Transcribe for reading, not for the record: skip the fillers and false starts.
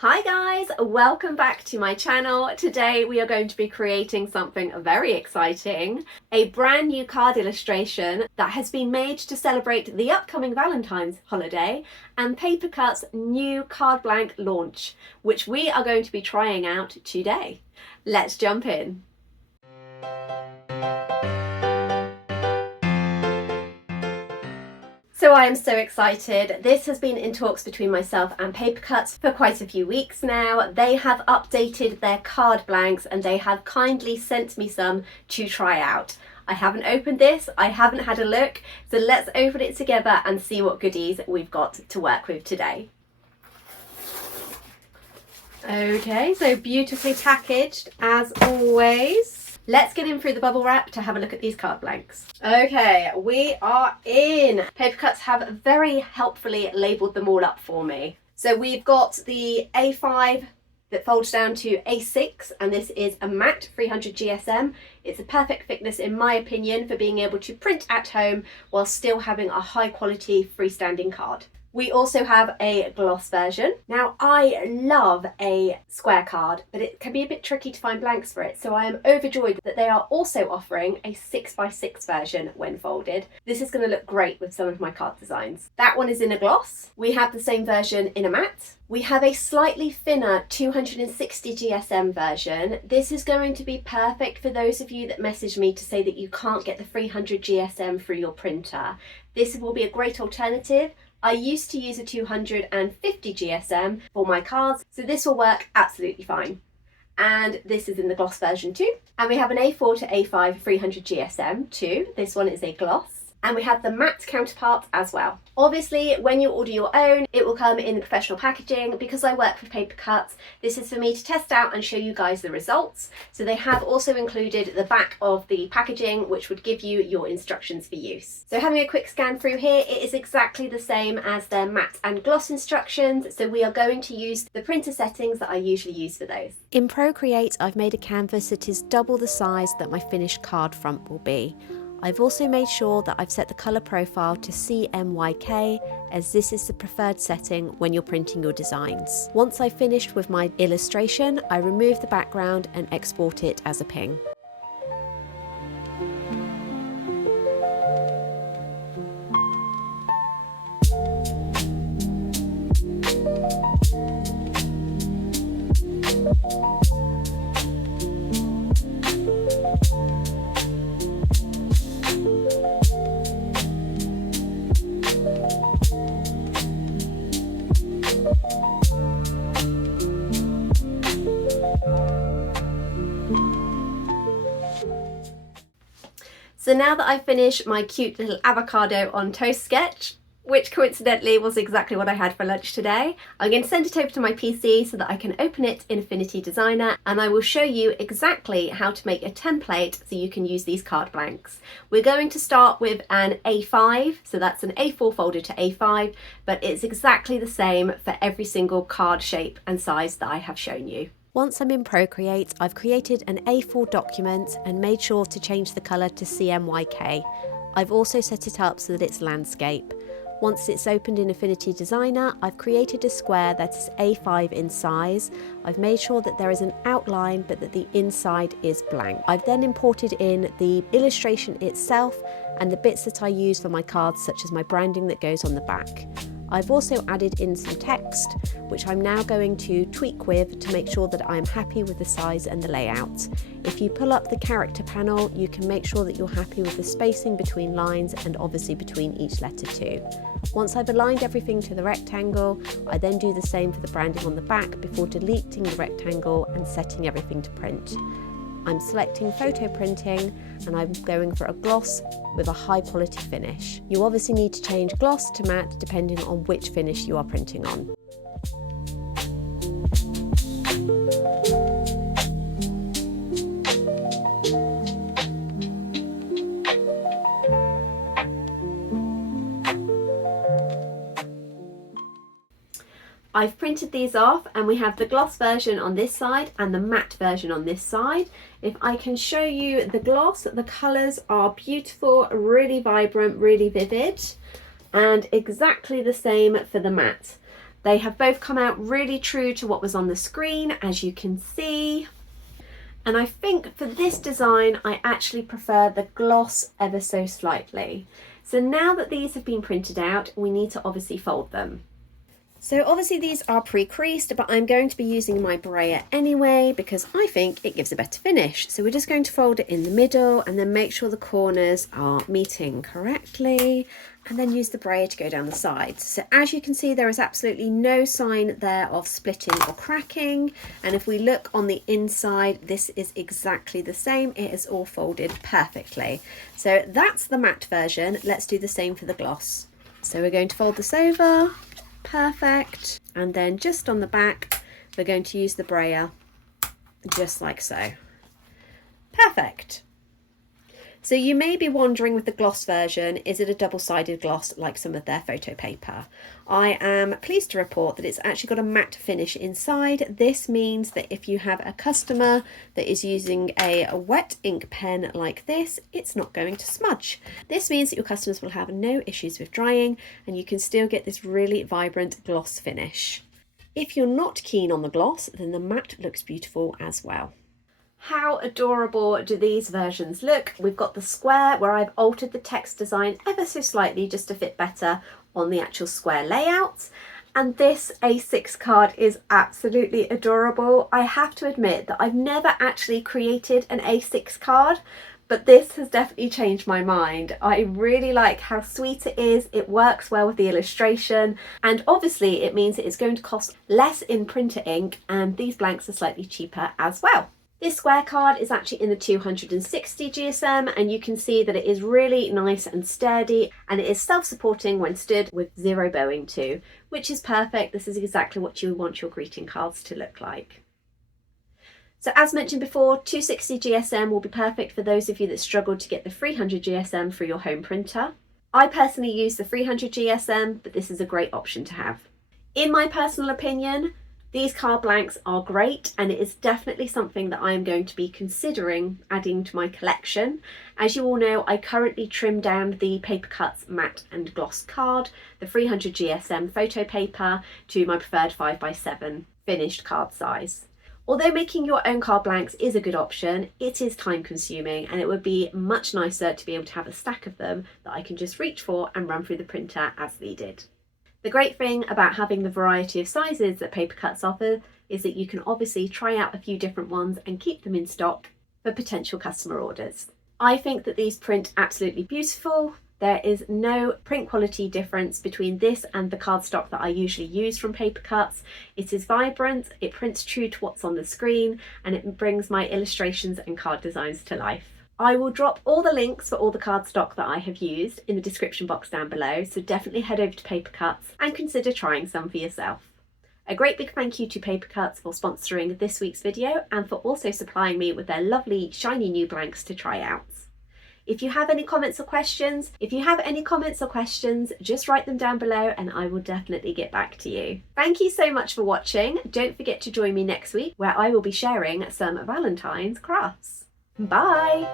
Hi guys, welcome back to my channel. Today we are going to be creating something very exciting, a brand new card illustration that has been made to celebrate the upcoming Valentine's holiday and Paper Cutz' new card blank launch, which we are going to be trying out today. Let's jump in. So I am so excited. This has been in talks between myself and Paper Cutz for quite a few weeks now. They have updated their card blanks and they have kindly sent me some to try out. I haven't opened this, I haven't had a look, so let's open it together and see what goodies we've got to work with today. Okay, so beautifully packaged as always. Let's get in through the bubble wrap to have a look at these card blanks. Okay, we are in. Paper Cutz have very helpfully labelled them all up for me. So we've got the A5 that folds down to A6, and this is a matte 300 GSM. It's a perfect thickness in my opinion for being able to print at home while still having a high quality freestanding card. We also have a gloss version. Now I love a square card, but it can be a bit tricky to find blanks for it, so I am overjoyed that they are also offering a 6x6 version when folded. This is going to look great with some of my card designs. That one is in a gloss. We have the same version in a matte. We have a slightly thinner 260 GSM version. This is going to be perfect for those of you that message me to say that you can't get the 300 GSM through your printer. This will be a great alternative. I used to use a 250 GSM for my cards, so this will work absolutely fine. And this is in the gloss version too. And we have an A4 to A5 300 GSM too. This one is a gloss. And we have the matte counterpart as well. Obviously, when you order your own, it will come in professional packaging. Because I work with Paper Cutz, this is for me to test out and show you guys the results. So they have also included the back of the packaging, which would give you your instructions for use. So having a quick scan through here, it is exactly the same as their matte and gloss instructions. So we are going to use the printer settings that I usually use for those. In Procreate, I've made a canvas that is double the size that my finished card front will be. I've also made sure that I've set the colour profile to CMYK, as this is the preferred setting when you're printing your designs. Once I've finished with my illustration, I remove the background and export it as a ping. So now that I've finished my cute little avocado on toast sketch, which coincidentally was exactly what I had for lunch today, I'm going to send it over to my PC so that I can open it in Affinity Designer, and I will show you exactly how to make a template so you can use these card blanks. We're going to start with an A5, so that's an A4 folded to A5, but it's exactly the same for every single card shape and size that I have shown you. Once I'm in Procreate, I've created an A4 document and made sure to change the colour to CMYK. I've also set it up so that it's landscape. Once it's opened in Affinity Designer, I've created a square that is A5 in size. I've made sure that there is an outline but that the inside is blank. I've then imported in the illustration itself and the bits that I use for my cards, such as my branding that goes on the back. I've also added in some text, which I'm now going to tweak with to make sure that I'm happy with the size and the layout. If you pull up the character panel, you can make sure that you're happy with the spacing between lines and obviously between each letter too. Once I've aligned everything to the rectangle, I then do the same for the branding on the back before deleting the rectangle and setting everything to print. I'm selecting photo printing and I'm going for a gloss with a high quality finish. You obviously need to change gloss to matte depending on which finish you are printing on. I've printed these off and we have the gloss version on this side and the matte version on this side. If I can show you the gloss, the colours are beautiful, really vibrant, really vivid, and exactly the same for the matte. They have both come out really true to what was on the screen, as you can see. And I think for this design, I actually prefer the gloss ever so slightly. So now that these have been printed out, we need to obviously fold them. So obviously these are pre-creased, but I'm going to be using my brayer anyway because I think it gives a better finish. So we're just going to fold it in the middle and then make sure the corners are meeting correctly, and then use the brayer to go down the sides. So as you can see, there is absolutely no sign there of splitting or cracking. And if we look on the inside, this is exactly the same. It is all folded perfectly. So that's the matte version. Let's do the same for the gloss. So we're going to fold this over. Perfect. And then just on the back, we're going to use the brayer just like so. Perfect. So you may be wondering with the gloss version, is it a double-sided gloss like some of their photo paper? I am pleased to report that it's actually got a matte finish inside. This means that if you have a customer that is using a wet ink pen like this, it's not going to smudge. This means that your customers will have no issues with drying and you can still get this really vibrant gloss finish. If you're not keen on the gloss, then the matte looks beautiful as well. How adorable do these versions look? We've got the square where I've altered the text design ever so slightly just to fit better on the actual square layout. And this A6 card is absolutely adorable. I have to admit that I've never actually created an A6 card, but this has definitely changed my mind. I really like how sweet it is. It works well with the illustration, and obviously it means that it's going to cost less in printer ink, and these blanks are slightly cheaper as well. This square card is actually in the 260 GSM, and you can see that it is really nice and sturdy, and it is self-supporting when stood with zero bowing too, which is perfect. This is exactly what you want your greeting cards to look like. So as mentioned before, 260 GSM will be perfect for those of you that struggle to get the 300 GSM for your home printer. I personally use the 300 GSM, but this is a great option to have. In my personal opinion, these card blanks are great, and it is definitely something that I am going to be considering adding to my collection. As you all know, I currently trim down the Paper Cutz matte and gloss card, the 300 GSM photo paper, to my preferred 5x7 finished card size. Although making your own card blanks is a good option, it is time consuming, and it would be much nicer to be able to have a stack of them that I can just reach for and run through the printer as needed. The great thing about having the variety of sizes that Paper Cutz offer is that you can obviously try out a few different ones and keep them in stock for potential customer orders. I think that these print absolutely beautiful. There is no print quality difference between this and the cardstock that I usually use from Paper Cutz. It is vibrant, it prints true to what's on the screen, and it brings my illustrations and card designs to life. I will drop all the links for all the cardstock that I have used in the description box down below, so definitely head over to Paper Cutz and consider trying some for yourself. A great big thank you to Paper Cutz for sponsoring this week's video and for also supplying me with their lovely shiny new blanks to try out. If you have any comments or questions, just write them down below and I will definitely get back to you. Thank you so much for watching. Don't forget to join me next week where I will be sharing some Valentine's crafts. Bye!